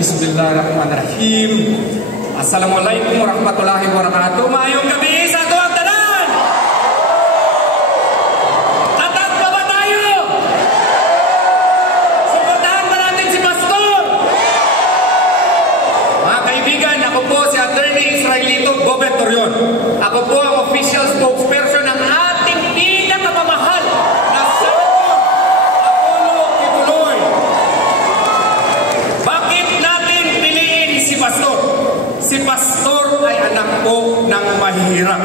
Bismillahirrahmanirrahim. Assalamualaikum warahmatullahi wabarakatuh. Maayong gabi sa tuwang tanan. Tatat pa ba tayo? Suportahan ba natin si Pastor? Mga kaibigan, ako po si Attorney Israelito Gobertorion. Ako po ang official spokesperson ng ating pinakamamahal na Senator Apollo Kibuloy. Bakit natin piliin si Pastor? Si Pastor ay anak po ng mahihirap.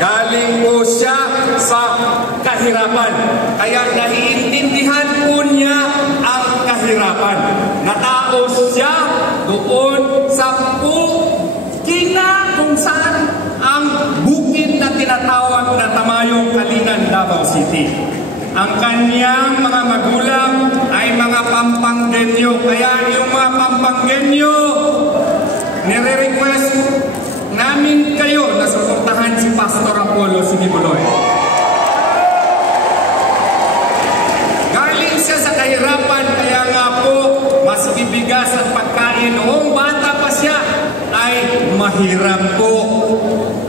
Galing po siya sa kahirapan. Kaya naiintindihan po niya ang kahirapan. Nataos siya doon sa Pukina kung saan ang bukid na tinatawag na Tamayong Kalinan, Davao City. Ang kanyang mga magulang ay mga Pampanggenyo. Kaya yung mga Pampanggenyo, nire-request namin kayo na suportahan si Pastor Apollo Kibuloy. Galing siya sa kahirapan, kaya nga po mas bibigas at pagkain. Noong bata pa siya ay mahirap po.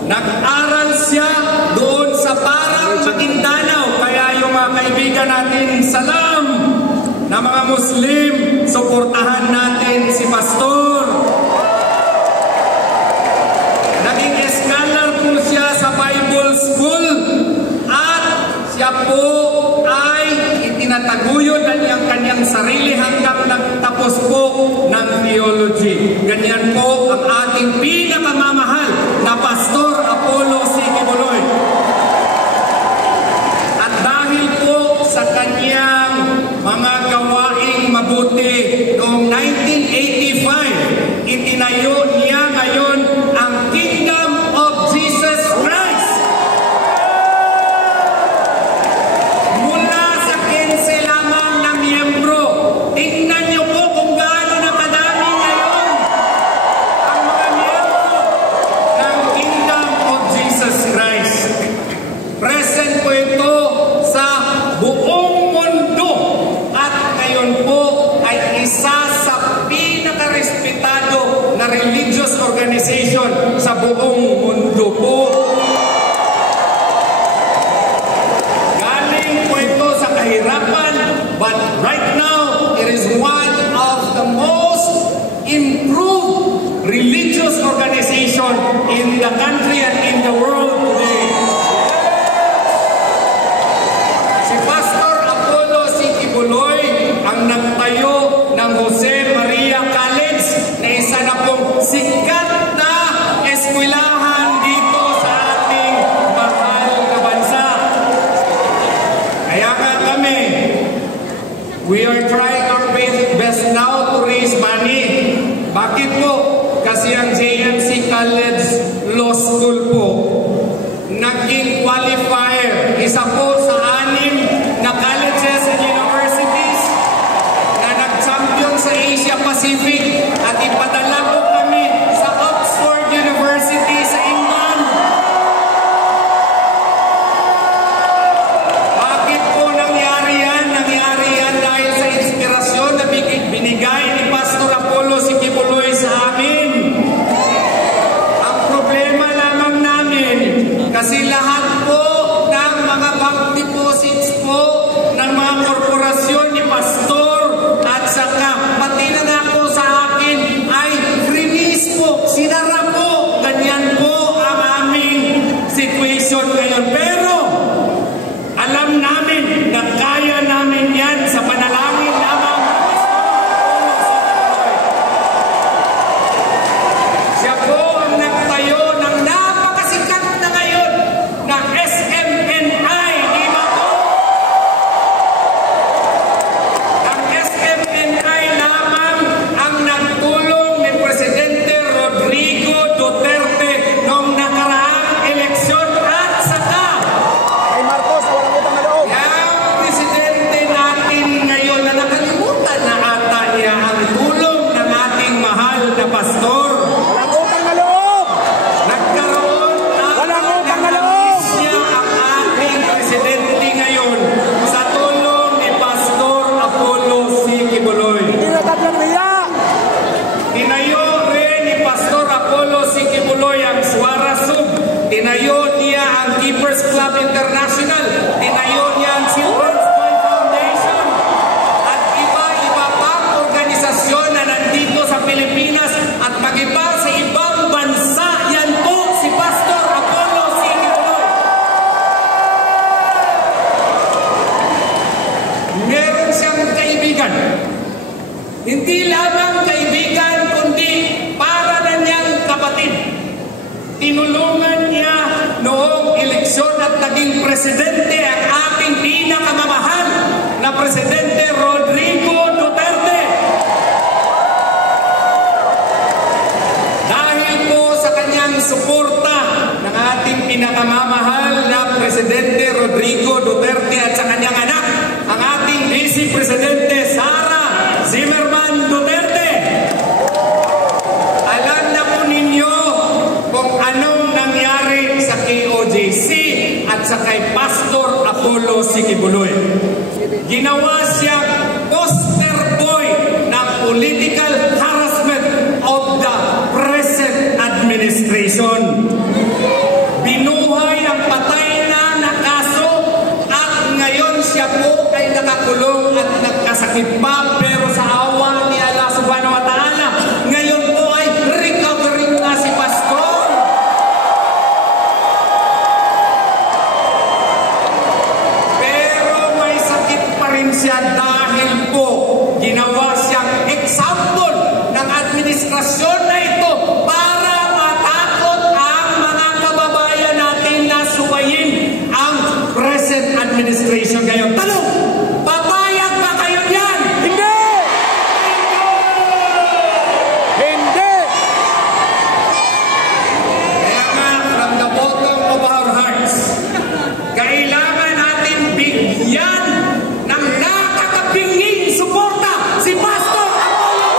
Nag-aral siya doon sa Parang Maguindanao. Kaya yung mga kaibigan natin, salam na mga Muslim, suportahan natin si Pastor. Naging scholar po siya sa Bible School at siya po ay itinataguyod ang kanyang sarili hanggang nagtapos po ng theology. Ganyan po ang ating pinakamamahal na Pastor Apollo Kibuloy. At dahil po sa kanyang mga gawaing mabuti noong 1985, itinayo niya ngayon ang Kingdom of Jesus Christ. Mula sa 15 lamang na miyembro, tingnan niyo po kung gaano na kadami ngayon ang mga miyembro ng Kingdom of Jesus Christ. Present po ito sa buong mundo at ngayon po ay isa sa pinaka-respetado na religious organization sa buong mundo po. Galing po ito sa kahirapan, but right now it is one of the most improved religious organization in the country and in the world today. Si Pastor Apollo Kibuloy ang nagtayo ng Jose Maria College na isa na pong sikat na eskwelahan dito sa ating mahal na bansa. Kaya nga kami, we are trying our best now to raise money. Bakit po? Kasi ang JMC College Law School po, naging qualifier. Isa po sa 6 na colleges and universities na nag-champion sa Asia Pacific at ipadala po kami sa Oxford University sa England. Bakit po nangyari yan? Nangyari yan dahil sa inspirasyon na binigay ni Pastor Apollo Kibuloy sa amin. Ang problema lamang namin, kasi lahat po Tinayo rin ni Pastor Apollo C. Quiboloy ang Suara Sub. Tinayo niya ang Keepers Club International. Tinayo niya ang Children's Fund Foundation. At iba-iba pang organisasyon na nandito sa Pilipinas at mag-iba sa ibang bansa. Yan po si Pastor Apollo C. Quiboloy. Meron siyang kaibigan. Hindi lamang kaibigan, kundi para na niyang kapatid. Tinulungan niya noong eleksyon at naging presidente ang ating pinakamamahal na presidente Rodrigo Duterte. Dahil po sa kanyang suporta ng ating pinakamamahal na presidente Rodrigo Duterte at sa kanyang anak, ang ating Vice Presidente Sara Zimmerman Duterte. Alam na po ninyo kung anong nangyari sa KOJC at sa kay Pastor Apollo C. Quiboloy. Ginawa siyang poster boy ng political harassment of the present administration. Binuhay ang patay na kaso at ngayon siya po ay nakakulong at nagkasakit pa, pero sa awa ni Allah subhanahu wa ta'ala, ngayon po ay recovering na si Pastor. Pero may sakit pa rin siya dahil po ginawa siyang example ng administrasyon na ito para matakot ang mga kababayan natin na suwayin ang present administration ngayon. Tanong! Papayag ba kayo yan? Hindi! Hindi! Kaya nga, from the bottom of our hearts, kailangan natin bigyan ng nakakapinging suporta si Pastor Apollo.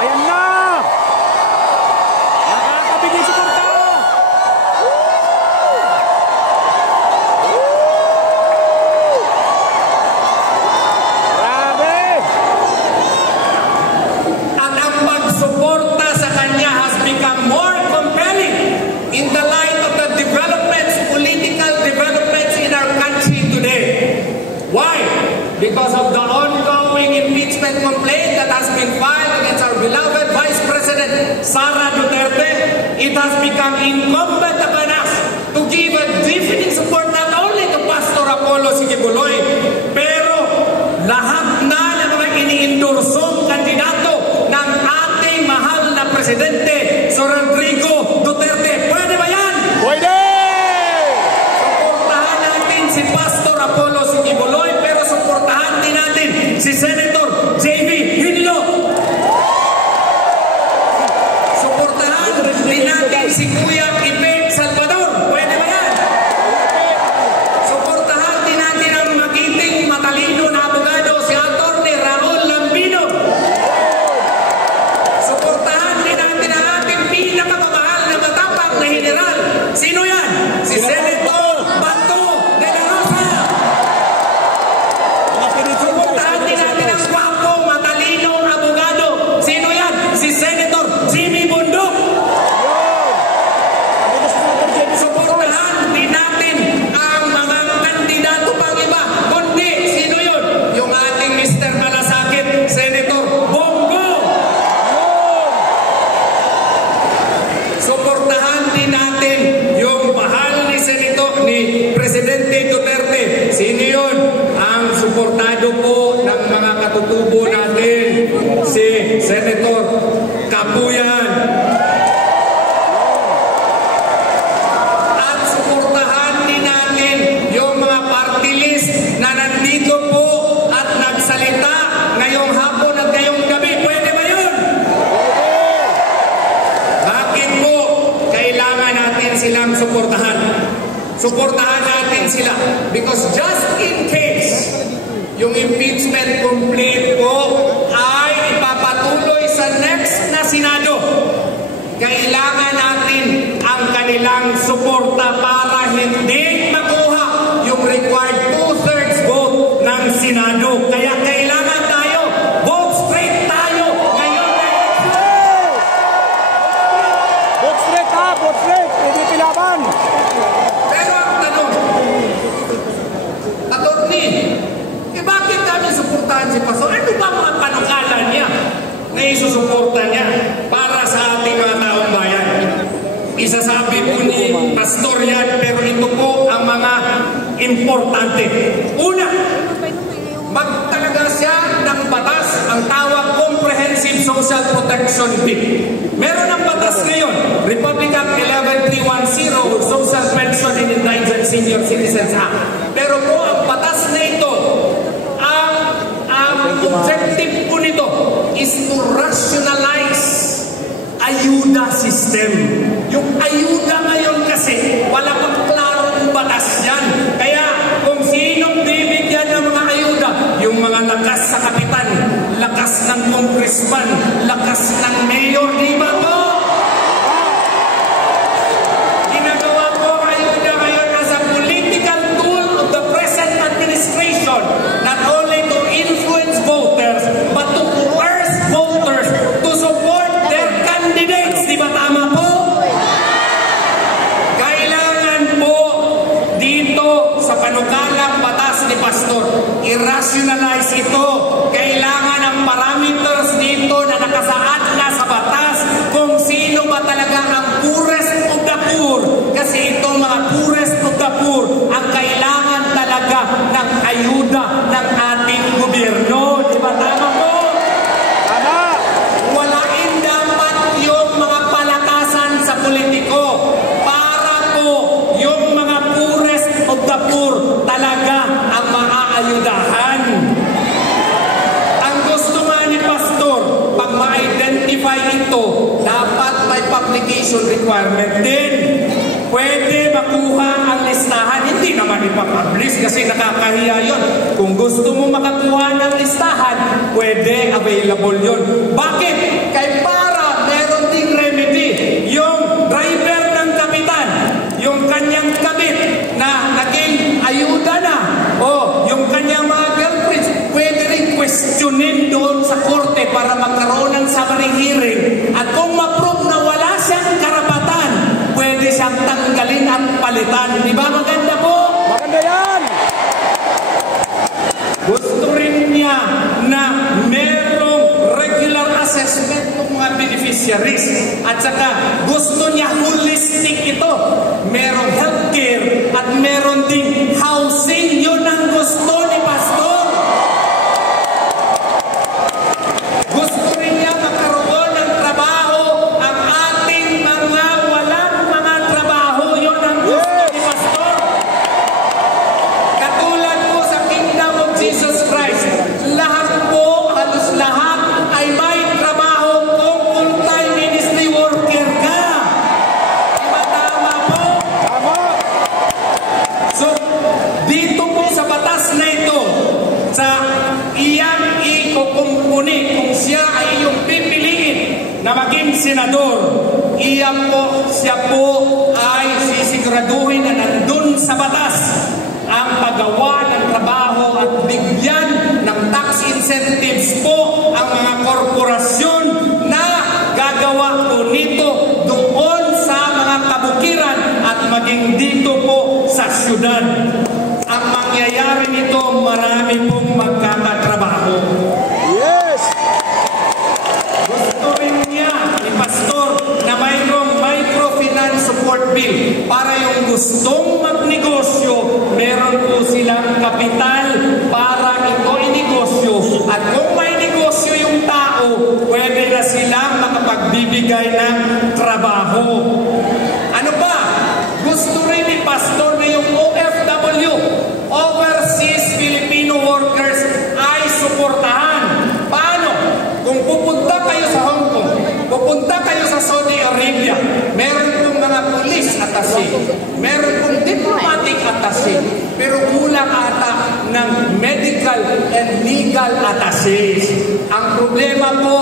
Ayan na! Nakakabigay suporta! Grabe! At ang pagsuporta sa kanya has become more compelling in the light of the developments, political developments in our country today. Why? Because of the ongoing impeachment complaint that has been filed against our beloved Vice President Sara Duterte. It has become incumbent upon us to give a definite support not only to Pastor Apollo C. Quiboloy, pero lahat na ng mga iniindorsong kandidato ng ating mahal na presidente, Sir Rodrigo Duterte. Pwede ba yan? Pwede! Suportahan natin si Pastor Apollo C. Quiboloy, pero suportahan din natin si Senator J.B. Hinlo. Suportahan din natin si Kuya Ibe Salvador. Pwede ba yan? Suportahan din natin ang magiting matalino na abogado si Atty. Raul Lambino. Suportahan din natin ang ating pinakamamahal na matapang na general. Sino yan? Si Senator Bato de la Rosa. Suportahan din natin ang gwapo, matalino abogado. Sino yan? Si Senator Jimmy Bundok. Suportahan din natin ang mga kandidato pang iba. Kundi, sino yun? Yung ating Mr. Malasakit, Senator Bongo. Suportahan din natin yung mahal ni Senator, ni Presidente Duterte. Sino yun? Ang suportado po ng mga katutubo natin, si Senator Kapuyan. At suportahan din natin yung mga party list na nandito po at nagsalita ngayong hapon at ngayong gabi. Pwede ba yun? Bakit po kailangan natin silang suportahan? Suportahan natin sila because just in case yung impeachment complaint po ay ipapatuloy sa next na Senado, kailangan natin ang kanilang ng suporta para hindi makuha yung required 2/3 vote ng Senado. Kaya kailangan tayo, vote straight tayo ngayon na election. Vote straight ha, vote straight. PDP laban. Pero ang tanong, Atty., bakit kami suportahan si Pastor? Ano ba mga panukala niya na isusuporta niya para sa ating mga taong bayan? Isasabi po ni Pastor yan, pero ito po ang mga importante. Una, magtalaga siya ng batas, ang tawag Comprehensive Social Protection Bill. Meron ng batas ngayon, Republic Act 11310, Social Pension and Endangered Senior Citizens Act. Pero po, ang batas na ito, ang objective po nito is to rationalize ayuda system. Yung ayuda ngayon kasi, wala pang klarong batas yan. Kaya kung sinong bibigyan ng mga ayuda, yung mga lakas sa kapitan, lakas ng congressman, lakas ng mayor, di ba po? Ginagawa po ang ayuda ngayon as a political tool of the present administration, not only to influence voters, but to coerce voters to support their candidates. Di ba tama po? Kailangan po dito sa panukalang batas ni Pastor, i-rationalize ito. Kailangan ang parameters dito na nakasaad na sa batas kung sino ba talaga ang poorest of the poor. Kasi itong mga poorest of the poor ang kailangan talaga ng ayuda ng ating gobyerno. Di ba tama po? Tama. Walain dapat yung mga palakasan sa politiko para po yung mga poorest of the poor talaga ang maaayudahan. Ang gusto nga ni Pastor, pag ma-identify ito, dapat may publication requirement din. Pwede makuha ang listahan, hindi naman ipapublish kasi nakakahiya yun. Kung gusto mo makakuha ng listahan, pwede, available yun. Bakit? Kay para meron ding remedy. Yung driver ng kapitan, yung kanyang kabit na naging ayuda na, o yung kanyang mga girlfriends, pwede rin questionin doon sa korte para magkaroon ng summary hearing. At kung ma-prove na wala siyang karapatan, pwede siyang tanggalin at palitan. Di ba maganda po? Maganda yan. Gusto rin niya na merong regular assessment ng mga beneficiaries. At saka gusto niya holistic ito. Merong healthcare at meron ding housing. Yun ang gusto ni Pastor. Gusto rin niya magkaroon ng trabaho ang ating mga walang mga trabaho. Yun ang gusto ni Pastor. Katulad po sa Kingdom of Jesus Christ, lahat po, halos lahat ay may trabaho kung full-time ministry worker ka. Diba tama po? Tama. So, dito po sa batas na ito, sa iyang ikukumpuni, kung siya ay iyong pipiliin na maging senador, siya po ay sisiguraduhin na nandun sa batas ang paggawa ng trabaho at bigyan ng tax incentives po ang mga korporasyon na gagawa po nito doon sa mga kabukiran at maging dito po sa syudad. Ang mangyayari nito, marami pong magkakatrabaho. Yes. Gusto rin niya ni Pastor na mayroong microfinance support bill para yung gustong magnegosyo, meron po silang kapital para ito inegosyo. At kung may negosyo yung tao, pwede na silang makapagbibigay ng trabaho. Ano pa? Gusto rin ni Pastor na yung OFW, Overseas Filipino Workers, ay suportahan. Paano? Kung pupunta kayo sa Hong Kong, pupunta kayo sa Saudi Arabia, meron pong mga police attaché, meron pong diplomatic attaché, pero kulang ata ng medical and legal attaches. Ang problema po,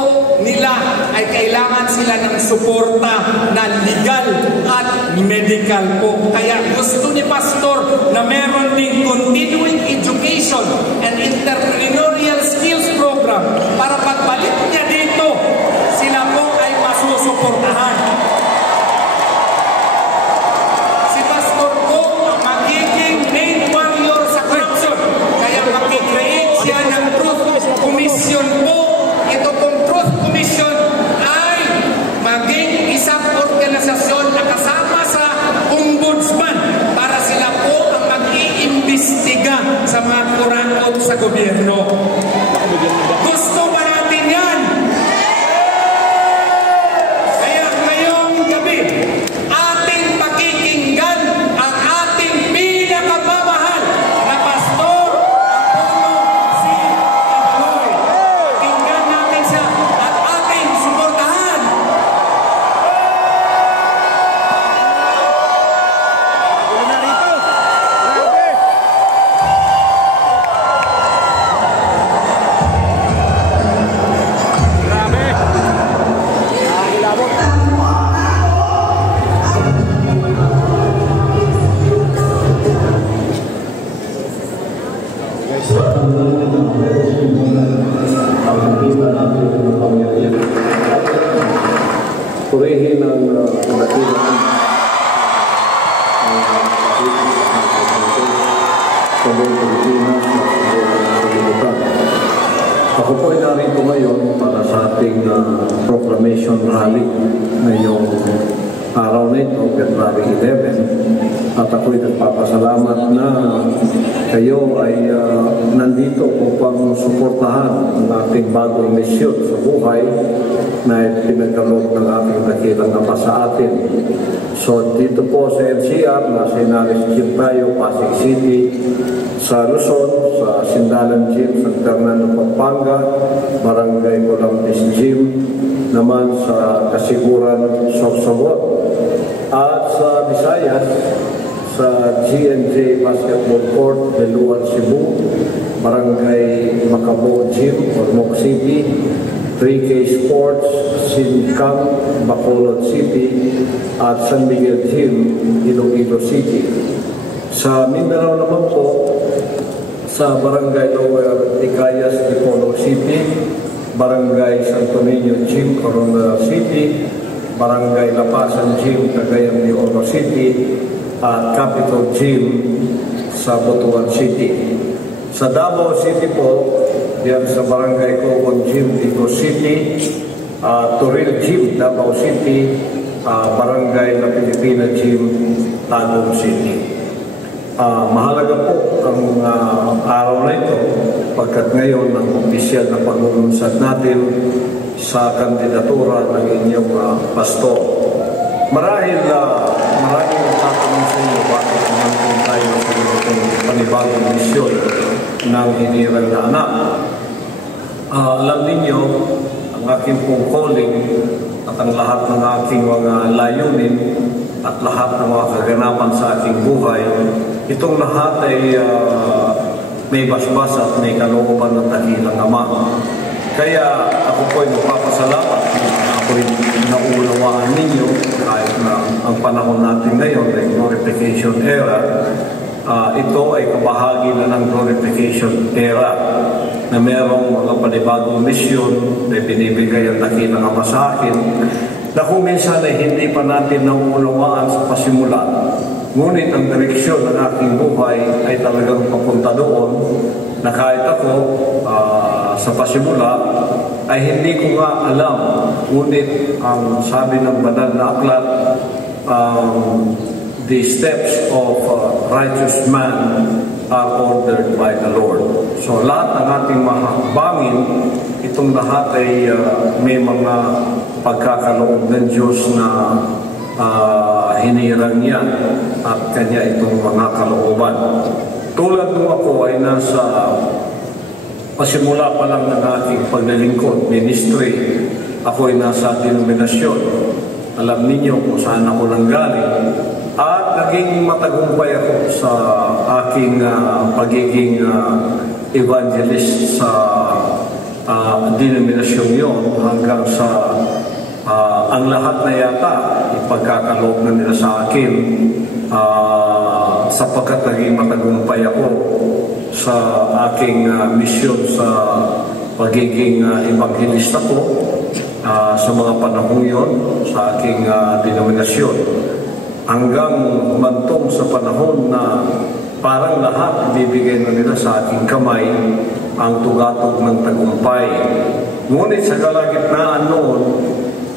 nila ay kailangan sila ng suporta na legal at medical po. Kaya gusto ni Pastor na meron ding continuing education and entrepreneurial skills program para pagbalik niya dito, sila po ay masusuportahan. Si Pastor po ang magiging main warrior sa corruption. Kaya mag-create siya ng Truth Commission po. Ito pong Truth Commission ay maging isang organisasyon na kasama sa ombudsman para sila po ang mag-iimbestiga sa mga kurakot sa gobyerno. Gusto ba natin yan? Kaya ngayong gabi, ating pakikinggan ang ating pinakamamahal na pastor, Apollo C. Abaloy. Pakinggan natin siya at ating suportahan. Wala na rito. Grabe. Grabe. Nakakilabot. Purihin ang dakilang sa buong Pilipinas at sa libutan. Ako po ay narito ngayon para sa ating proclamation rally ngayong araw na ito, February 11. At ako'y nagpapasalamat na kayo ay nandito upang suportahan ang ating bagong misyon sa buhay na pinagkaloob ng ating dakilang Ama sa atin. So dito po sa NCR, nasa Inalis Gym tayo, Pasig City, sa Luzon, sa Sindalan Gym, San Fernando, Pampanga, Barangay Columbus Gym, naman sa Kasiguran, Sorsogon, at sa Visayas, sa GNJ Basketball Court, Beluan, Cebu, Barangay Macabo Gym, Ormoc City, 3K Sports, Sincam, Bacolod City, at San Miguel Gym, Iloilo City. Sa Mindanao naman po, sa Barangay Lower Ticayas, Dipolo City, Barangay Santo Niño Gym, Coronel City, Barangay Lapasan Gym, Cagayan de Oro City, at Capitol Gym sa Butuan City. Sa Davao City po, diyan sa Barangay Cobon Gym, Tico City, Toril Gym, Davao City, Barangay La Pilipina Gym, Tagum City. Mahalaga po ang araw na ito pagkat ngayon ang opisyal na pag-uusad natin sa kandidatura ng inyong pastor. Marahil maraming nagtatanong sa inyo bakit naman po tayo sa itong panibagong misyon ng hinirang na anak. Alam ninyo, ang aking pong calling at ang lahat ng aking mga layunin at lahat ng mga kaganapan sa aking buhay, itong lahat ay may basbas at may kalooban ng dakilang Ama. Kaya ako po ay magpapasalamat na ako ay naunawaan ninyo kahit na ang panahon natin ngayon ay glorification era. Ito ay kabahagi na ng glorification era na mayroong mga panibagong misyon na binibigay ang dakilang Ama sa akin na kung minsan ay hindi pa natin nauunawaan sa pasimula. Ngunit ang direksyon ng aking buhay ay talagang papunta doon na kahit ako sa pasimula ay hindi ko nga alam. Ngunit ang sabi ng banal na aklat, the steps of righteous man are ordered by the Lord. So lahat ng ating mahakbangin, itong lahat ay may mga pagkakaloob ng Diyos na hinirang niya at kanya itong mga kalooban. Tulad nung ako ay nasa pasimula pa lang ng aking paglilingkod, ministry, ako ay nasa denominasyon. Alam ninyo kung saan ako nanggaling. At naging matagumpay ako sa aking pagiging evangelist sa denominasyon yon hanggang sa ang lahat na yata ipagkakaloob na nila sa akin sapagkat naging matagumpay ako sa aking misyon sa pagiging ebanghelista ko sa mga panahon yon sa aking denominasyon. Hanggang mantong sa panahon na parang lahat ibibigay na nila sa aking kamay ang tugatog ng tagumpay. Ngunit sa kalagitnaan noon,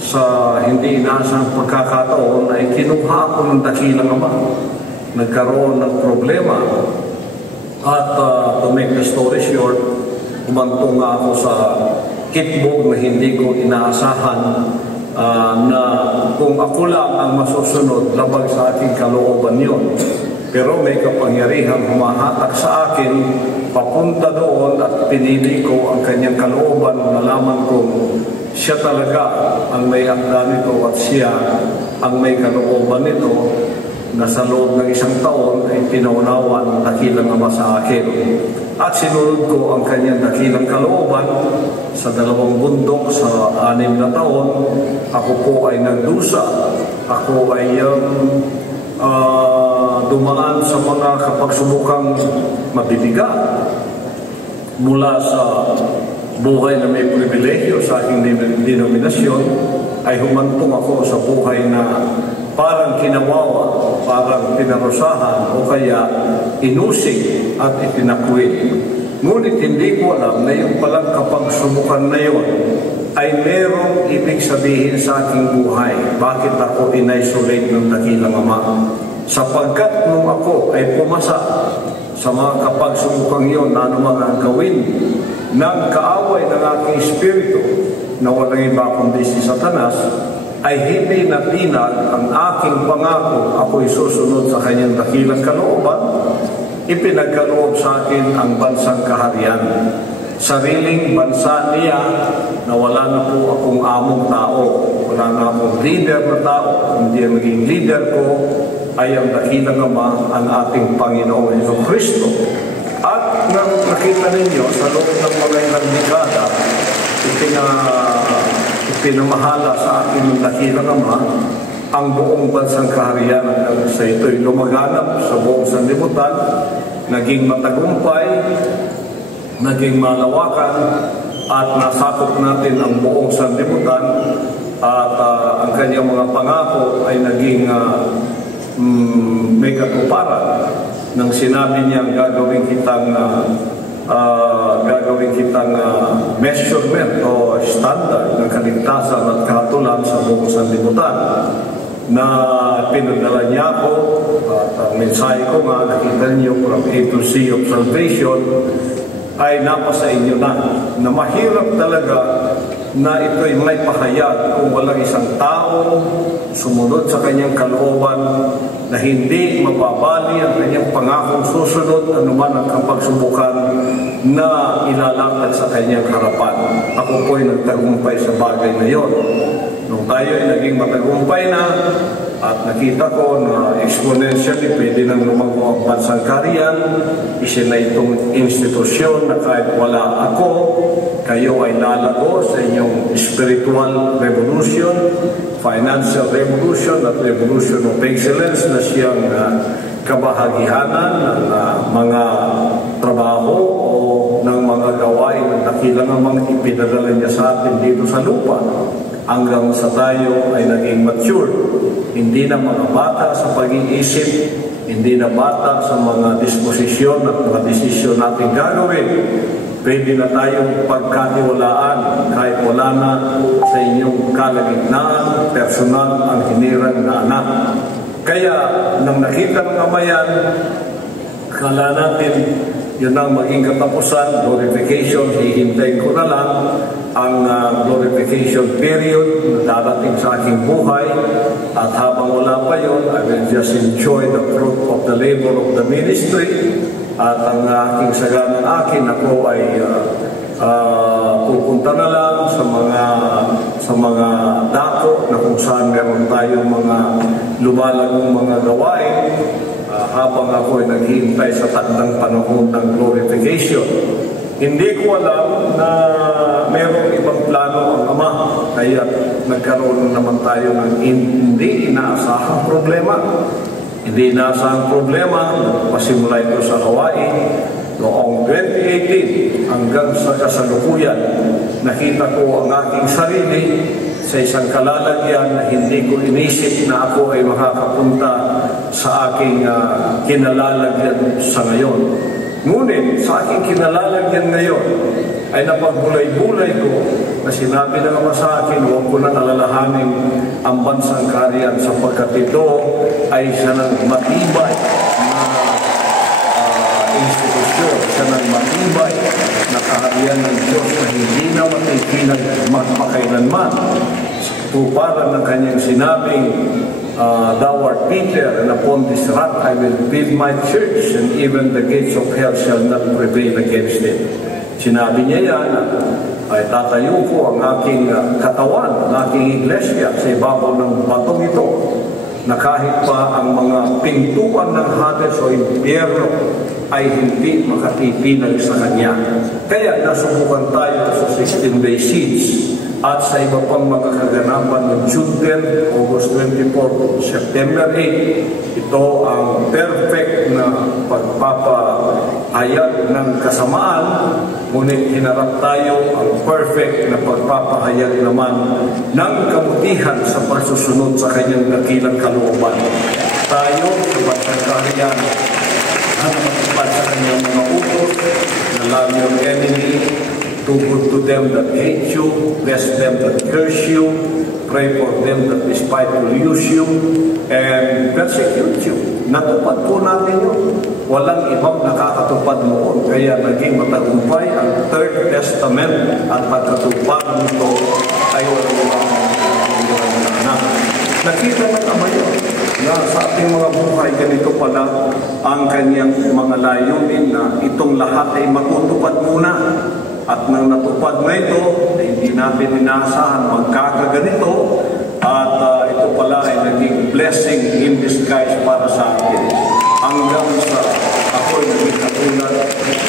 sa hindi inaasang pagkakataon ay kinuha ako ng dakilang Ama. Nagkaroon ng problema at to make the story short, umantong nga ako sa kitbog na hindi ko inaasahan na kung ako lang ang masusunod labag sa aking kalooban yun. Pero may kapangyarihang humahatak sa akin papunta doon at pinili ko ang kanyang kalooban. Nalaman kong siya talaga ang may akda nito at siya ang may kalooban nito na sa loob ng isang taon ay pinaunawan ng dakilang Ama sa akin. At sinunod ko ang kanyang dakilang kalooban sa 2 bundok sa 6 na taon. Ako po ay nagdusa. Ako ay dumaan sa mga kapagsubukang mabibigat mula sa buhay na may pribilehyo sa aking denominasyon ay humantong ako sa buhay na parang kinawawa, parang pinarusahan o kaya inusig at ipinakwil. Ngunit hindi ko alam na yung palang kapagsubukan na yun ay merong ibig sabihin sa aking buhay. Bakit ako in-isolate ng dakilang Ama? Sapagkat nung ako ay pumasa sa mga kapagsubukang yun na anumang ang gawin ng kaaway ng aking espiritu na walang iba kundi si Satanas, ay hindi natinag ang aking pangako. Ako'y susunod sa kanyang dakilang kalooban. Ipinagkaloob sa akin ang bansang kaharian. Sariling bansa niya na wala na po akong among tao. Wala na akong leader na tao. Hindi ang naging leader ko ay ang dakilang Ama, ang ating Panginoong Jesucristo. At nang nakita ninyo sa loob ng mga ilang dekada, ipinamahala sa akin ng dakilang Ama ang buong bansang kaharian hanggang sa ito'y lumaganap sa buong sanlibutan, naging matagumpay, naging malawakan, at nasakop natin ang buong sanlibutan, at ang kanyang mga pangako ay naging may katuparan nang sinabi niyang gagawin kitang measurement o standard ng kaligtasan at kahatulan sa buong sanlibutan, na pinadala niya ako. At ang mensahe ko nga, nakita niyo, from A to Z of salvation, ay napasa inyo na mahirap talaga na ito'y may pahayag kung walang isang tao sumunod sa kanyang kalooban na hindi mababali ang kanyang pangakong susunod anuman ang kapagsubukan na ilalakad sa kanyang harapan. Ako po'y nagtagumpay sa bagay na yon. Nung tayo ay naging matagumpay na at nakita ko na exponentially pwede nang lumago ang bansang kaharian, isin na itong institusyon na kahit wala ako, kayo ay lalago sa inyong spiritual revolution, financial revolution at revolution of excellence na siyang kabahagihanan ng mga trabaho o ng mga gawain ng dakilang Amang ipinadala niya sa atin dito sa lupa, hanggang sa tayo ay naging mature. Hindi na mga bata sa pag-iisip, hindi na bata sa mga disposisyon at mga desisyon natin gagawin. Pwede na tayong pagkatiwalaan kahit wala na sa inyong kalagitnaan, personal ang hinirang na anak. Kaya nang nakita ng Ama yan, kala natin yun ang maging katapusan, glorification, hihintayin ko na lang ang glorification period na darating sa aking buhay. At habang wala pa yun, I will just enjoy the fruit of the labor of the ministry. At ang aking saganang akin, ako ay pupunta na lang sa mga dako na kung saan meron tayong mga lumalagong mga gawain habang ako ay naghihintay sa takdang panahon ng glorification. Hindi ko alam na mayroong ibang plano ang Ama, kaya nagkaroon naman tayo ng hindi inaasahang problema. Hindi inaasahang problema, pasimula ito sa Hawaii, noong 2018 hanggang sa kasalukuyan, nakita ko ang aking sarili sa isang kalalagyan na hindi ko inisip na ako ay makakapunta sa aking kinalalagyan sa ngayon. Ngunit sa aking kinalalagyan ngayon ay napagbulay-bulay ko na sinabi na naman sa akin, huwag ko nang alalahanin ang bansang kaharian sapagkat ito ay isa ng matibay na institusyon, isa ng matibay na kaharian ng Diyos na hindi na matitinag magpakailanman. Tuparan ng kanyang sinabing, thou art Peter, and upon this rock I will build my church, and even the gates of hell shall not prevail against it. Sinabi niya yan, ay tatayo ko ang aking katawan, ang aking iglesia sa ibabaw ng batong ito, na kahit pa ang mga pintuan ng Hades o impyerno ay hindi makatitinag sa kanya. Kaya nasubukan tayo sa 16-day siege at sa iba pang mga kaganapan ng June 10, August 24, September 8. Ito ang perfect na pagpapahayag ng kasamaan, ngunit hinarap tayo ang perfect na pagpapahayag naman ng kabutihan sa pagsusunod sa kanyang dakilang kalooban. Tayo sa bansang kaharian na matupad sa kanyang mga utos, na love your enemy, do good to them that hate you, bless them that curse you, pray for them that despitefully use you, and persecute you. Natupad po natin yun. Walang ibang nakakatupad noon. Kaya naging matagumpay ang Third Testament at pagkatupad nito ay walang anak. Nakita ng Ama yun na sa ating mga buhay, ganito pala ang kanyang mga layunin na itong lahat ay matutupad muna. At nang natupad na ito, hindi natin inaasahan magkakaganito at ito pala ay naging blessing in disguise para sa akin. Hanggang sa ako'y naging katulad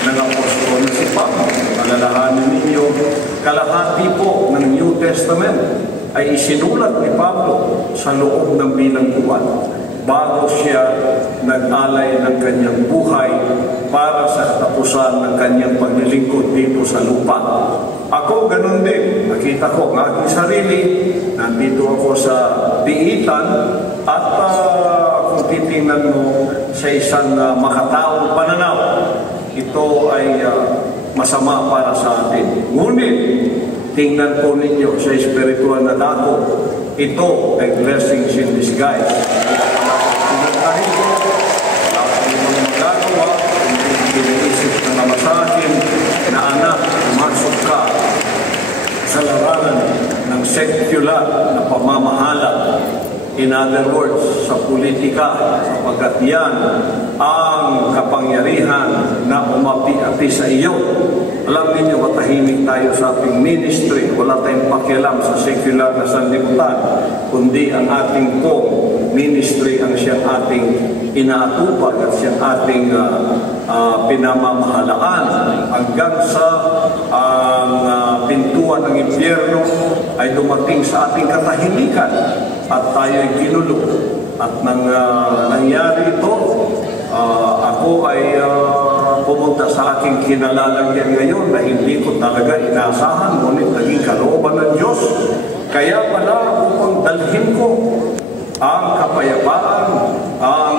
ng apostol na si Pablo. Alalahanin ninyo, kalahati po ng New Testament ay isinulat ni Pablo sa loob ng bilangguan bago siya nag-alay ng kanyang buhay para sa katapusan ng kanyang paglilingkod dito sa lupa. Ako ganun din. Nakita ko ang aking sarili. Nandito ako sa piitan at kung titingnan mo sa isang makataong pananaw, ito ay masama para sa atin. Ngunit, tingnan po ninyo sa espiritual na dako, ito ay blessings in disguise. Dahil ko, wala ko naman magagawa, hindi iniisip na naman sa akin na anak, pumasok ka sa larangan ng secular na pamamahala. In other words, sa politika, sapagkat yan ang kapangyarihan na umapi-api sa iyo. Alam niyo, matahimik tayo sa ating ministry. Wala tayong pakialam sa secular na sanlibutan, kundi ang ating pong ministry ang siyang ating inaatupag at siyang ating pinamamahalaan hanggang sa pintuan ng impyerno ay dumating sa ating katahimikan at tayo ay ginulo. At nang nangyari ito, ako ay pumunta sa aking kinalalagyan ngayon na hindi ko talaga inaasahan, ngunit naging kalooban ng Diyos. Kaya pala upang dalhin ko ang kapayapaan, ang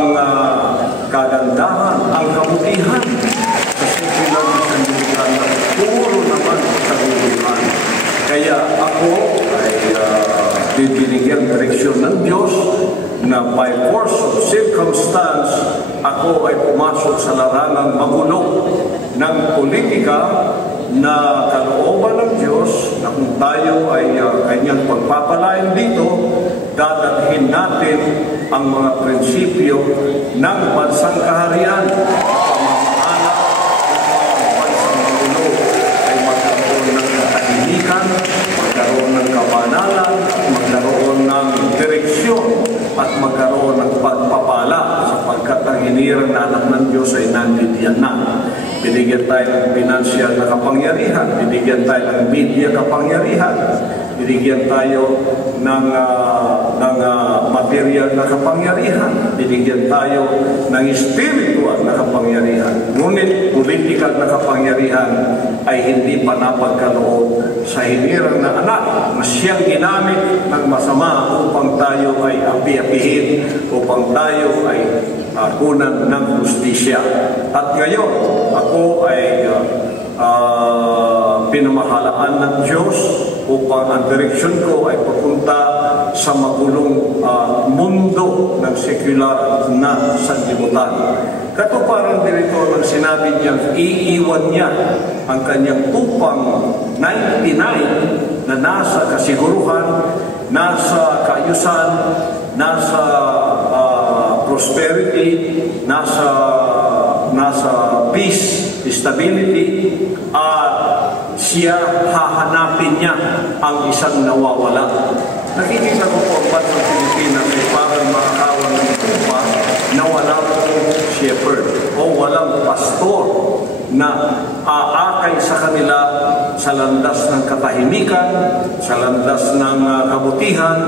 kagandahan, ang kabutihan sa sipilang na sandigan na puro naman sa kabutihan. Kaya ako ay bibinigyan direksyon ng Diyos na by force of circumstance, ako ay pumasok sa larangang magulo ng politika na kalooban ng Diyos na kung tayo ay kanyang pagpapalain dito, dadalhin natin ang mga prinsipyo ng bansang kaharian. Pamamahala ng bansang magulo ay magkaroon ng katahimikan, magkaroon ng kabanalan, magkaroon ng direksyon at magkaroon ng pagpapalain bahala sapagkat ang hinirang na anak ng Diyos ay nandiyan na. Binigyan tayo ng financial na kapangyarihan, binigyan tayo ng media kapangyarihan, binigyan tayo ng material na kapangyarihan, binigyan tayo ng spiritual na kapangyarihan. Ngunit political na kapangyarihan ay hindi pa napagkaloob sa hinirang na anak na siyang ginamit ng masama upang tayo ay api-apihin, upang tayo ay kunan ng justisya. At ngayon, ako ay pinamahalaan ng Diyos upang ang direksyon ko ay papunta sa magulong mundo ng secular na sanlibutan. Katuparan din ito ng sinabi niyang iiwan niya ang kanyang tupang 99 na nasa kasiguruhan, nasa kaayusan, nasa prosperity, nasa peace, stability, at siya hahanapin niya ang isang nawawala. Nakikita ko po ang bansang Pilipinas ay parang makakawan ng tupa na walang shepherd o walang pastor na aakay sa kanila sa landas ng katahimikan, sa landas ng kabutihan,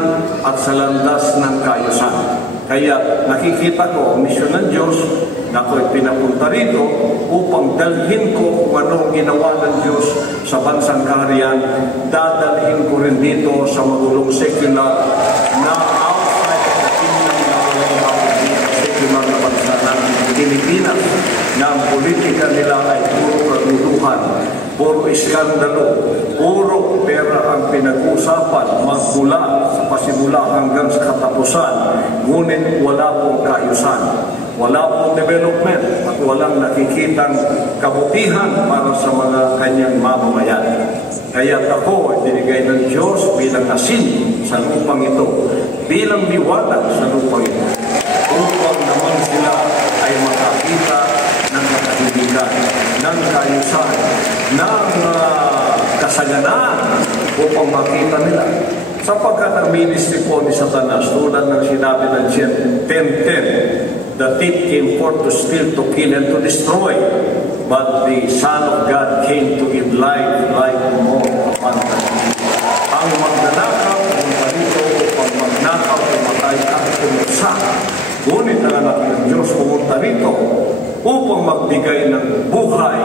at sa landas ng kaayusan. Kaya nakikita ko ang misyon ng Diyos na ako'y pinapunta rito upang dalhin ko kung anong ginawa ng Diyos sa bansang kaharian, dadalhin ko rin dito sa magulong secular na outside of the kingdom na walang secular na bansa natin Pilipinas, na ang politika nila ay puro kaguluhan, puro iskandalo, puro pera ang pinag-uusapan magmula sa pasimula hanggang sa katapusan, ngunit wala pong kaayusan, wala pong development, at walang nakikitang kabutihan para sa mga kanyang mamamayan. Kaya ako ay binigay ng Diyos bilang asin sa lupang ito, bilang liwanag sa lupang ito, upang naman sila ay makakita ng katahimikan, ng kaayusan, ng kasaganaan, upang makita nila. Sapagkat ang ministry po ni Satanas, tulad ng sinabi ng 10:10, the thief came forth to steal, to kill, and to destroy, but the Son of God came to give life, life more abundantly. Ang magnanakaw, ang palito, upang magnakaw, pumatay at kumuksa. Ngunit ang anak ng Diyos pumunta rito upang magbigay ng buhay,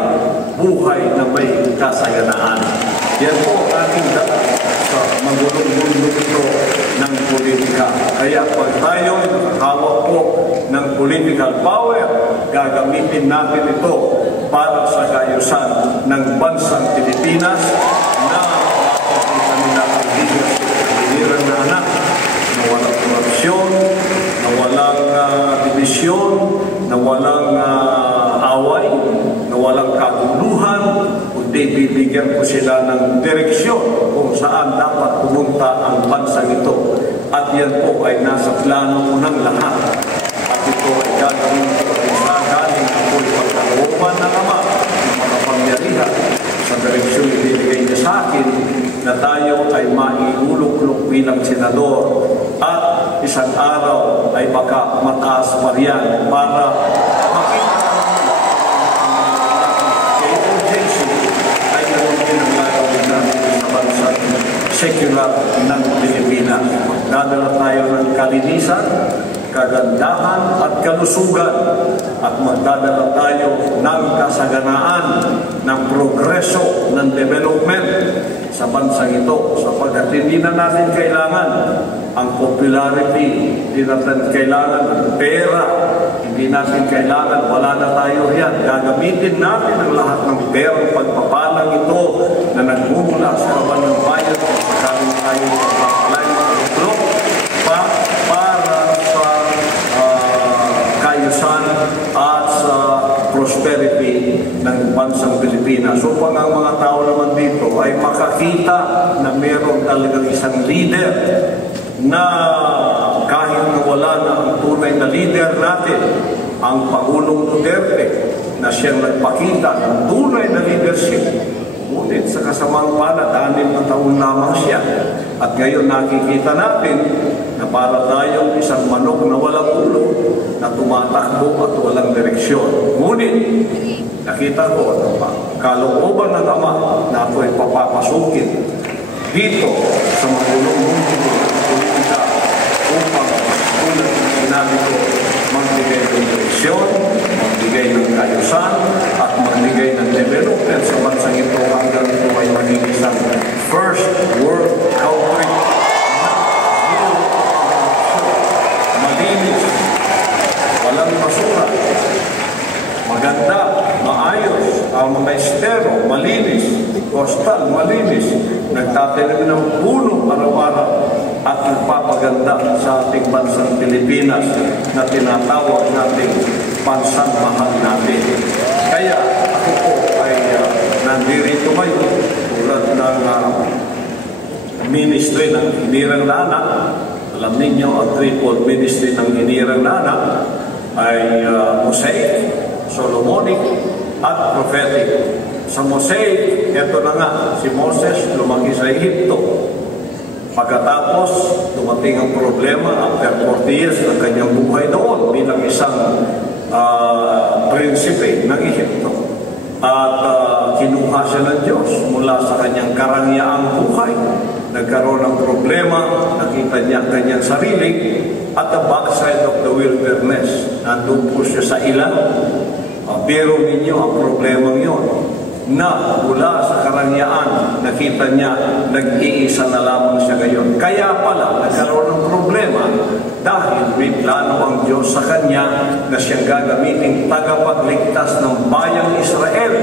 buhay na may kasaganaan. Yan po ating dala sa magulong mundo ito ng politika. Kaya pag tayo nakahawak po ng political power, gagamitin natin ito para sa kaayusan ng bansang Pilipinas na makikita nila ang hiniran na anak na walang korupsyon, na walang divisyon, na walang away, na walang kaguluhan, kundi bibigyan ko sila ng direksyon kung saan dapat pumunta ang bansang ito. At yan po ay nasa plano ko ng lahat. At ito ay gagawin ko ay sagaling ako'y pagkalooban ng Ama ng mga pangyarihan sa direksyon ibibigay niya sa akin na tayo ay maiulok-ulok bilang senador at isang araw ay baka mataas pa riyan para makita kay OJC ay naman din ang gagawin natin sa bansang secular ng Pilipinas. Magdadala tayo ng kalinisan, kagandahan at kalusugan, at magdadala tayo ng kasaganaan, ng progreso, ng development sa bansang ito, sapagkat hindi na natin kailangan ang popularity, hindi natin kailangan ang pera, hindi natin kailangan, wala na tayo yan. Gagamitin natin ang lahat ng perang pagpapalang ito na nagmumula sa kaban ng bayan sa kaling tayo pagpapalay ng utlo para sa kaayusan at sa prosperity ng bansang Pilipinas. Upang ang mga tao naman dito ay makakita na meron talagang isang leader na kahit na wala na ang tunay na leader natin, ang Pangulong Duterte, na siyang nagpakita ng tunay na leadership. Ngunit sa kasamang palad, 6 na taon lamang siya. At ngayon nakikita natin na para tayong isang manok na walang ulo na tumatakbo at walang direksyon. Ngunit, nakita ko na kalooban ng Ama na ako'y papapasukin dito sa magulong mundo ng politika upang tulad ng sinabi ko, magbigay ng direksyon, magbigay ng kayusan, at magbigay ng development sa bansang ito hanggang ito ay maging isang first world country na malinis, walang basura, maganda, maayos, ang mga estero, malinis, coastal, malinis, nagtatanim ng puno araw-araw at nagpapaganda sa ating bansang Pilipinas na tinatawag nating bansang mahal natin. Kaya ako po ay nandirito ngayon tulad ng ministry ng Hinirang Lana. Alam ninyo, ang triple ministry ng Hinirang Lana ay Mosaic, Solomonic, at Prophetic. Sa Mosaic, ito na nga, si Moses lumaki sa Egypto. Pagkatapos, dumating ang problema after 40 years ng kanyang buhay doon bilang isang prinsipe ng Egypto. At kinuha siya ng Diyos mula sa kanyang karangyaang buhay. Nagkaroon ng problema, nakita niya ang kanyang sarili at the backside of the wilderness. Nandun po siya sa ilang. Pero ninyo ang problema yun na mula sa karangyaan, nakita niya, nag-iisa na lamang siya ngayon. Kaya pala, nagkaroon ng problema dahil may plano ang Diyos sa kanya na siyang gagamitin tagapagligtas ng bayang Israel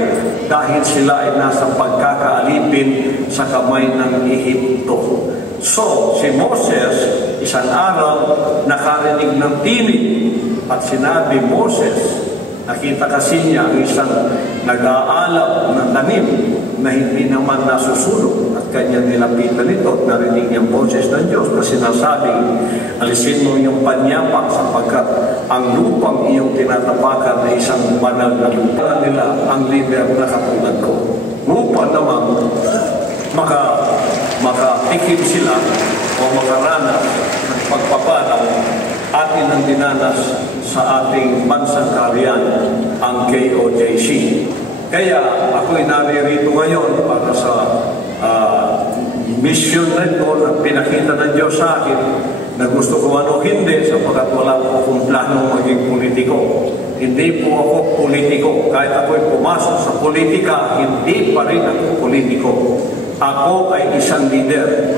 dahil sila ay nasa pagkakaalipin sa kamay ng Ehipto. So, si Moses, isang araw, nakarinig ng tinig at sinabi, Moses, nakita kasi niya ang isang nag-aalap na tanim na hindi naman nasusulong at kanya nilapitan ito. Narinig niya ang boses ng Diyos na sinasabing, alisin mo yung panyapak sapagkat ang lupang iyong tinatapakan ay isang banal na lupa. Nila ang leader na katulad ko. Lupa naman makatikim sila o makaranas ng pagpapalang atin ang dinanas sa ating bansang kaharian, ang KOJC. Kaya ako'y naririto ngayon para sa mission na ito na pinakita ng Diyos sa akin na gusto ko ano hindi sapagkat wala po akong plano maging politiko. Hindi po ako politiko. Kahit ako'y pumasok sa politika, hindi pa rin ako politiko. Ako ay isang leader.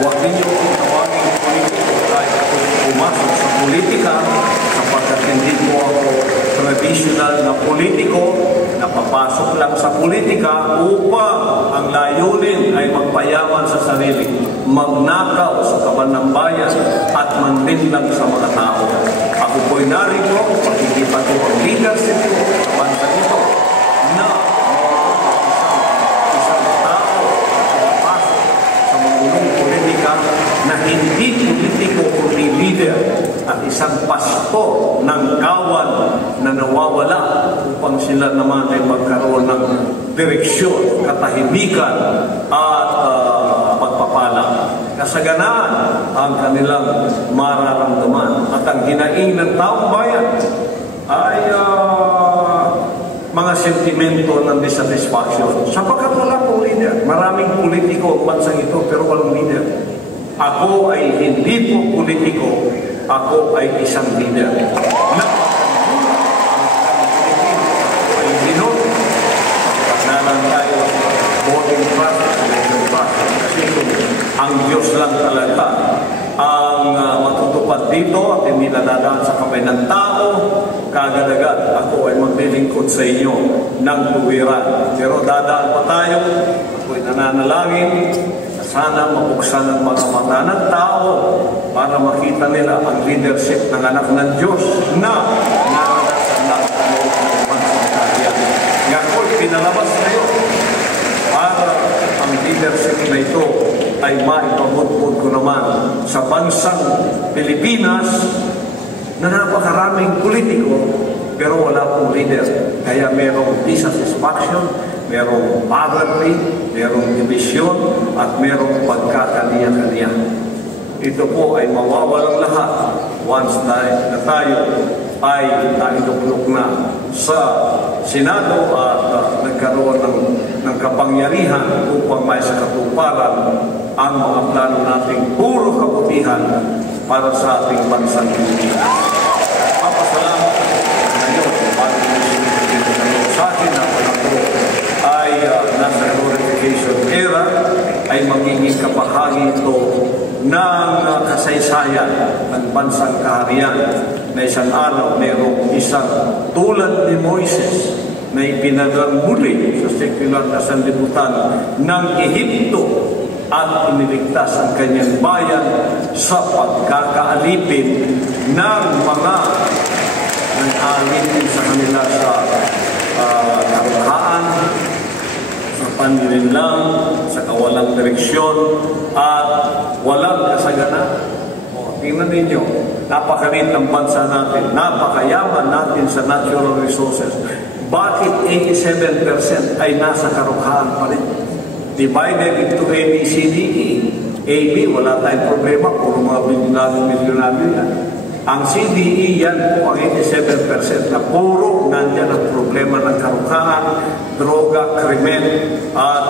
Huwag ninyo kong tawagin politiko kahit ako'y pumasok sa politika sapagkat hindi po ako traditional na politiko na papasok lang sa politika upang ang layunin ay magpayaman sa sarili, magnakaw sa kaban ng bayan at manlinlang sa mga tao. Ako po'y narito, pag-iipan ko ang leadership ko sa bansa nito na isang tao na papasok sa magulong politika na hindi politiko kundi leader at isang pastor ng kawan na nawawala upang sila naman ay magkaroon ng direksyon, katahimikan at pagpapala. Kasaganaan ang kanilang mararamdaman at ang hinaing ng taong bayan ay mga sentimento ng dissatisfaction. Sapagkat wala pong leader. Maraming politiko ang bansang ito pero walang leader. Ako ay hindi po politiko, ako ay isang leader. Ay dinote. Pagnalan tayo, voting process, election process. Kasi ang Diyos lang talaga ang matutupad dito at hindi nadadaan sa kamay ng tao. Kagad-agad ako ay maglilingkod sa inyo ng tuwiran. Pero dadaan pa tayo, ako'y nananalangin sana mabuksan ang mga mata ng tao para makita nila ang leadership ng anak ng Diyos na naranasan lang sa loob ng bansang kaharian. Ngayon, pinalabas ngayon para ang leadership na ito ay maipabudbud ko naman sa bansang Pilipinas na napakaraming politiko pero wala pong leader. Kaya merong dissatisfaction, merong poverty, merong division, at merong pagkakaniya-kaniya. ito po ay mawawalang lahat once na tayo ay naituklok na sa Senado at nagkaroon ng kapangyarihan upang may sa katuparan ang mga plano nating puro kabutihan para sa ating bansang Pilipinas. Papasalamat ngayon sa akin na ako ay nasa glorification era ay magiging kabahagi ito ng kasaysayan ng bansang kaharian na isang araw mayroong isang tulad ni Moises na ipinagang muli sa sekular na sanlibutan ng Ehipto at iniligtas ang kanyang bayan sa pagkakaalipin ng mga nag-aalipin sa kanila sa karughaan, sa panlilinlang, sa kawalang direksyon at walang kasagana. Tingnan ninyo, napakalit ng bansa natin, napakayaman natin sa natural resources. Bakit 87% ay nasa karughaan pa rin? Divided into A, B, C, D, E. A, B, wala tayong problema, puro mga milyonaryo yan. Ang C, D, E, yan po ang 87% na puro nandyan ang problema ng karughaan, droga, krimen, at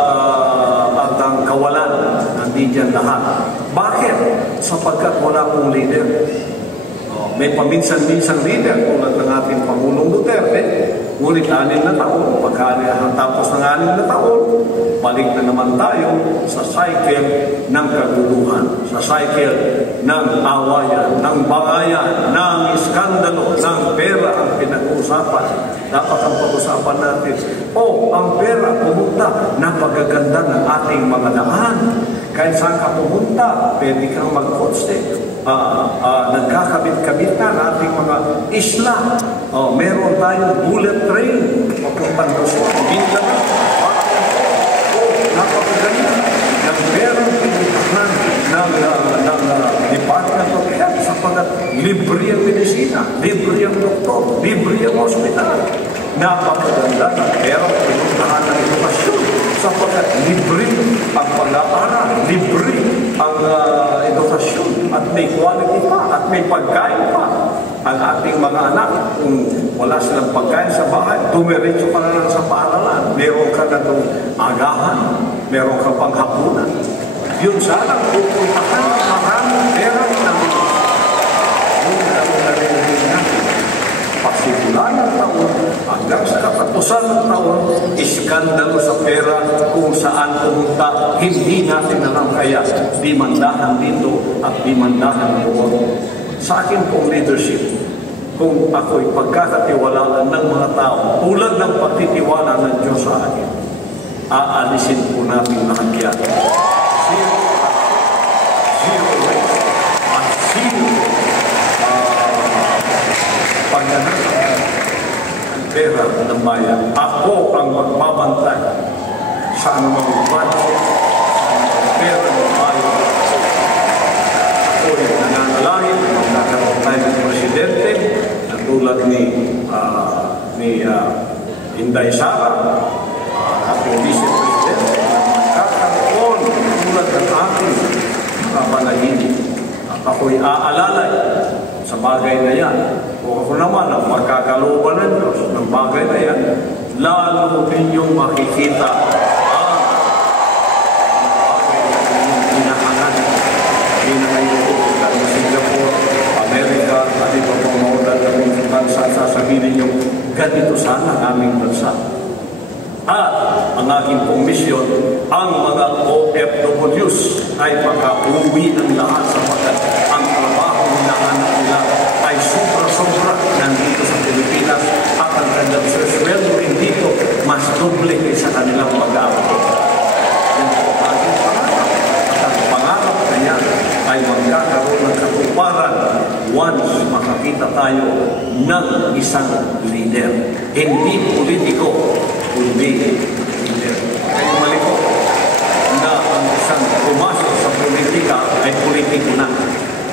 ang kawalan. Nandiyan lahat. Bakit? Sapagkat wala pong leader. May paminsan-minsan leader tulad ng ating Pangulong Duterte, ngunit 6 na taon, pagkatapos ng 6 na taon, balik na naman tayo sa cycle ng kaguluhan, sa cycle ng awayan, ng bangayan, ng iskandalo, ng pera ang pinag-uusapan. Dapat ang pag-usapan natin, ang pera pumunta, napagaganda ng ating mga daan. Kahit saan ka pumunta, pwede kang mag-constake. Nagkakabit-kabit na nating mga isla. Meron tayong bullet train. Papuntang Luzon, Mindanao. Napakaganda. Meron pinuntahan ng Department of Health sapagat libre ang medisina, libre ang doktor, libre ang hospital. Napakaganda na meron pinuntahan ng edukasyon sapagat libre ang pag-aaral, libre ang edukasyon at may quality pa at may pagkain pa. Ang ating mga anak, kung wala silang pagkain sa bahay, dumiretso ka na lang sa paaralan. Meron ka na itong agahan, meron ka pang hapunan. Yun sana pupuntahan ng maraming pera ng yun ang narinig natin. Pasimula ng taon hanggang sa katapusan ng taon, iskandalo sa pera kung saan pumunta, hindi natin alam kaya dimandahan dito at dimandahan doon. Sa akin pong leadership, kung ako'y pagkakatiwalaan ng mga tao, tulad ng pagtitiwala ng Diyos sa akin, aalisin po natin lahat yan. Zero waste at zero pagganap ng pera ng bayan. Ako ang magbabantay sa anumang budget, sa pera ng bayan. Ako'y nananalangin, magkakaroon tayo ng presidente, na tulad ni Inday Sara, ating vice-presidente, magkakaroon tulad ng ating panaginip. At ako'y aalalay sa bagay na yan. Kung ako naman ang magkakalooban ng Diyos ng bagay na yan, lalo ninyong makikita ang bagay na inyong hinahangan. Hindi na kayo tulad ng Singapore, Amerika, at iba pong maudal na bansa, sasabihin ninyong ganito sana ang aming bansa. At ang aking pong misyon, ang mga OFWs ay pagka-uwi ng lahat sapagkat ang trabaho na anak nila ay sobra-sobra nandito sa Pilipinas at ang kanilang sweldo dito mas doble sa kanilang mag-aaral. Yan po ang aking pangarap. At ang pangarap na yan ay magkakaroon ng katuparan once makakita tayo ng isang leader. Hindi politiko, kundi leader. Kaya mali ko na ang isang pumasok sa politika ay politiko na.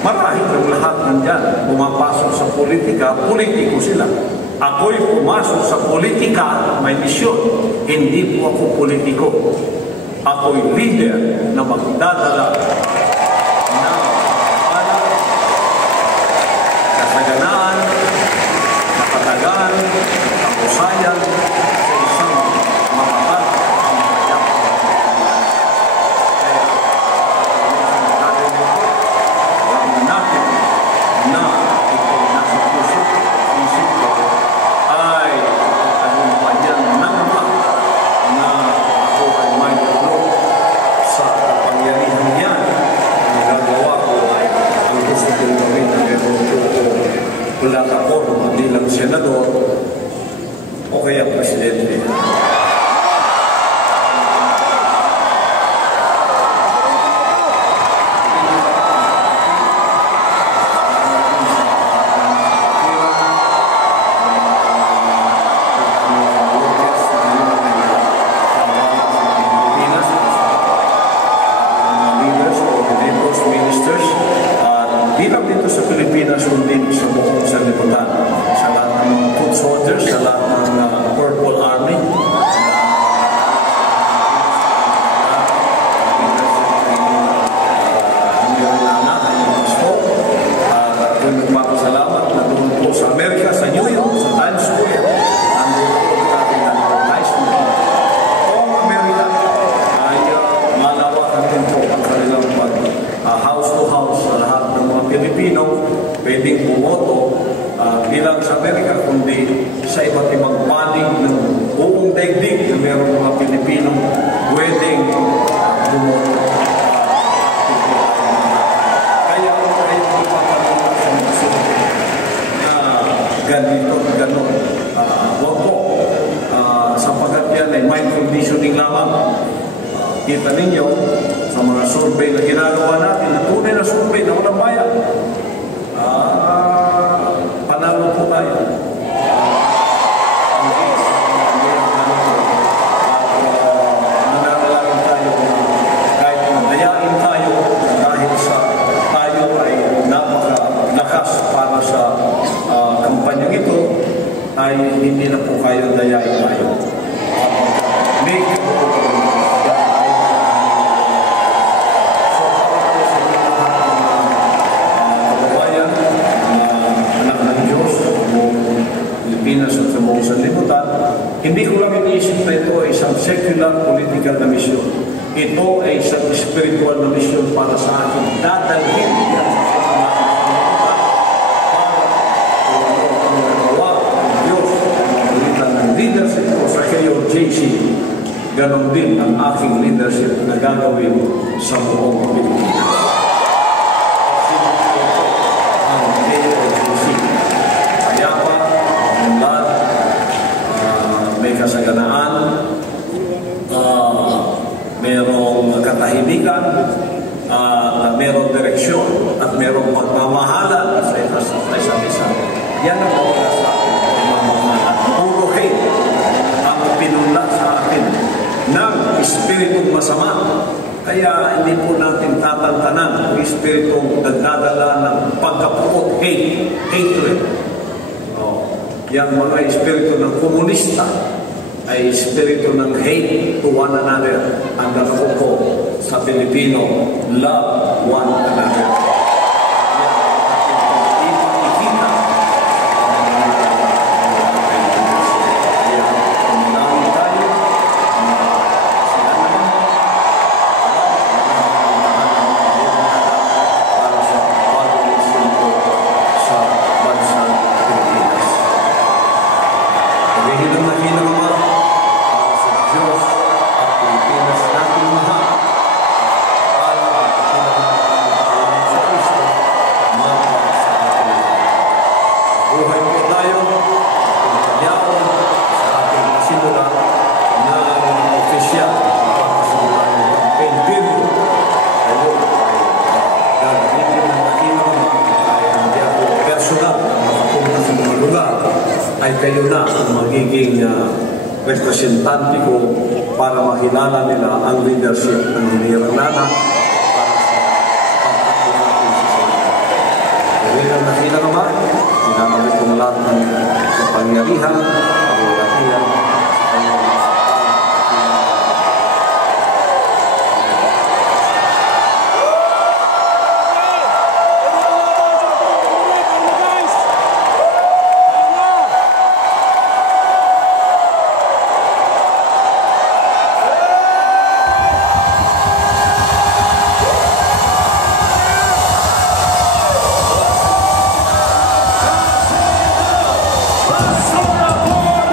Marahil ng lahat nandyan, pumapasok sa politika, politiko sila. Ako'y pumasok sa politika, may misyon. Hindi po ako politiko. Ako'y leader na magdadala na kaya Presidente. Bilang dito sa Pilipinas, kundi sa buong sanlibutan, sa lahat ng mga foot soldiers, sa lahat ng Purple Army, ako'y magpapasalamat na doon po sa Amerika, sa New York, sa Times Square, nandun po ang ating advertisement. Buong Amerika ay malawakan din po ang kanilang house to house sa lahat ng mga Pilipino pwedeng bumoto bilang sa Amerika kundi sa iba't ibang panig ng buong daigdig na mayroong mga Pilipino pwedeng bumoto. Kaya kayo magpapalala sa mga na ganito, ganon. Huwag po, sapagat yan ay mind conditioning lamang. Kita ninyo sa mga survey na ginagawa natin, na tunay na survey na walang bayan. Panalo po tayo. Nananalangin tayo kahit madayain tayo dahil sa tayo ay napakalakas para sa kampanyang ito, ay hindi na po kayo dayain tayo. Make it Pilipinas at sa buong sanlibutan, hindi ko lang iniisip na ito ay isang secular political na misyon. Ito ay isang spiritual na misyon para sa akin. Dadalhin yan sa sanlibutan para ang nagawa ng Diyos ng leadership ko sa kayo, JC. Ganon din ang aking leadership na gagawin sa buong Pilipinas. May kasaganaan, merong katahimikan, merong direksyon, at merong pagmamahalan sa isa't isa. Yan ang nawala sa akin, pagmamahalan. Puro hate ang pinunla sa akin ng espiritong masama. Kaya hindi po natin tatantanan ang espiritong nagdadala ng pagkapuot, hatred. Yang mga espiritu ng komunista ay espiritu ng hate to one another. Ang nakaupo sa Pilipino, love one another. Ipakikita ang tayo para sa pag-iisip sa bansang Pilipinas. Hinang na hinang ama para sa Diyos at Pilipinas nating mahal para hinang sa Kristo mapa sa ating buhay po tayo at pagyaon sa ating masinula na opisyal papasimulan ng campaign period. Kayo ay gagawin ng hinang ama ay hindi ako personal na makapunta sa mga lugar, ay kayo na ang magiging representante ko para makilala nila ang leadership ng hiniranana para sa pagkakulatin sa salita. Kaya ang nakita naman, ginamit kong lahat ng kapangyarihan, pangulatihan, Singapore!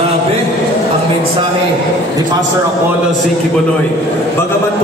Grabe ang mensahe ni Pastor Apollo C. Quiboloy. Bagaman po